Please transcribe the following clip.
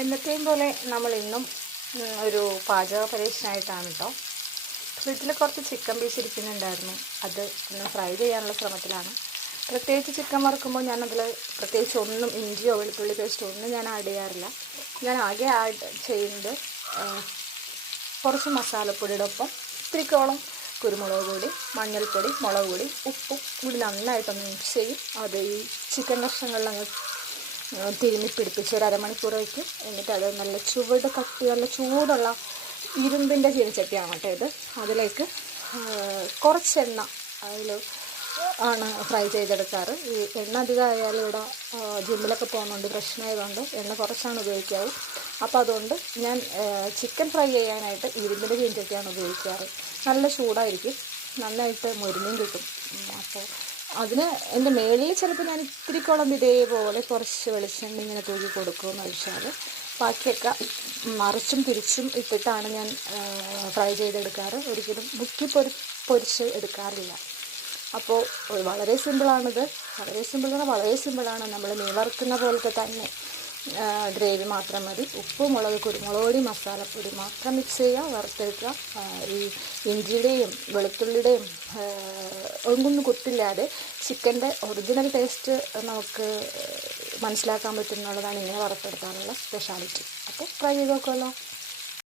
എന്നത്തെയും പോലെ നമ്മൾ ഇന്നും ഒരു പാചക പരീക്ഷണമായിട്ടാണ് കേട്ടോ. ഫ്രിഡ്ജിൽ കുറച്ച് ചിക്കൻ പീസ് ഇരിക്കുന്നുണ്ടായിരുന്നു. അത് ഒന്ന് ഫ്രൈ ചെയ്യാനുള്ള ശ്രമത്തിലാണ്. പ്രത്യേകിച്ച് ചിക്കൻ വറുക്കുമ്പോൾ ഞാനതിൽ പ്രത്യേകിച്ച് ഒന്നും ഇഞ്ചിയോ വെളുത്തുള്ളി പേസ്റ്റോ ഒന്നും ഞാൻ ആഡ് ചെയ്യാറില്ല. ഞാൻ ആകെ ആഡ് ചെയ്യുന്നത് കുറച്ച് മസാലപ്പൊടിയുടെ ഒപ്പം ഇത്തിരിക്കോളം കുരുമുളക് പൊടി, മഞ്ഞൾപ്പൊടി, മുളക് പൊടി, ഉപ്പും കൂടി നന്നായിട്ടൊന്ന് മിക്സ് ചെയ്യും. അത് ഈ ചിക്കൻ കഷ്ണങ്ങളിലങ്ങ് തിരുമ്മി പിടിപ്പിച്ച് ഒരു അരമണിക്കൂർ വയ്ക്കും. എന്നിട്ട് അത് നല്ല നല്ല ചൂടുള്ള ഇരുമ്പിൻ്റെ ചീനച്ചട്ടിയാണ് കേട്ടോ ഇത്. അതിലേക്ക് കുറച്ച് എണ്ണ അതിൽ ആണ് ഫ്രൈ ചെയ്തെടുക്കാറ്. ഈ എണ്ണ അധികമായാലും ഇവിടെ ജിമ്മിലൊക്കെ പോകുന്നുണ്ട്, പ്രശ്നമായതുകൊണ്ട് എണ്ണ കുറച്ചാണ് ഉപയോഗിക്കാറ്. അപ്പോൾ അതുകൊണ്ട് ഞാൻ ചിക്കൻ ഫ്രൈ ചെയ്യാനായിട്ട് ഇരുമ്പിൻ്റെ ചീനച്ചട്ടിയാണ് ഉപയോഗിക്കാറ്. നല്ല ചൂടായിരിക്കും, നന്നായിട്ട് മൊരിഞ്ഞും കിട്ടും. അപ്പോൾ അതിന് എൻ്റെ മേളിൽ ചിലപ്പോൾ ഞാൻ ഇത്തിരിക്കോളം ഇതേപോലെ കുറച്ച് വെളിച്ചെണ്ണ ഇങ്ങനെ തൂക്കി കൊടുക്കുമെന്ന് വെച്ചാൽ ബാക്കിയൊക്കെ മറിച്ചും തിരിച്ചും ഇട്ടിട്ടാണ് ഞാൻ ഫ്രൈ ചെയ്തെടുക്കാറ്. ഒരിക്കലും പൊരിച്ച് എടുക്കാറില്ല. അപ്പോൾ വളരെ സിമ്പിളാണിത്. വളരെ സിമ്പിളാണ്. നമ്മൾ മീൻ വറുക്കുന്ന പോലത്തെ തന്നെ ഗ്രേവി മാത്രം മതി. ഉപ്പ്, മുളക്, കുരുമുളക് പൊടി, മസാലപ്പൊടി മാത്രം മിക്സ് ചെയ്യുക, വറുത്തെടുക്കുക. ഈ ഇഞ്ചിയുടെയും വെളുത്തുള്ളിയുടെയും ഒന്നും കുത്തില്ലാതെ ചിക്കൻ്റെ ഒറിജിനൽ ടേസ്റ്റ് നമുക്ക് മനസ്സിലാക്കാൻ പറ്റുന്നുള്ളതാണ് ഇങ്ങനെ വറുത്തെടുക്കാനുള്ള സ്പെഷ്യാലിറ്റി. അപ്പോൾ ട്രൈ ചെയ്ത് നോക്കുമല്ലോ.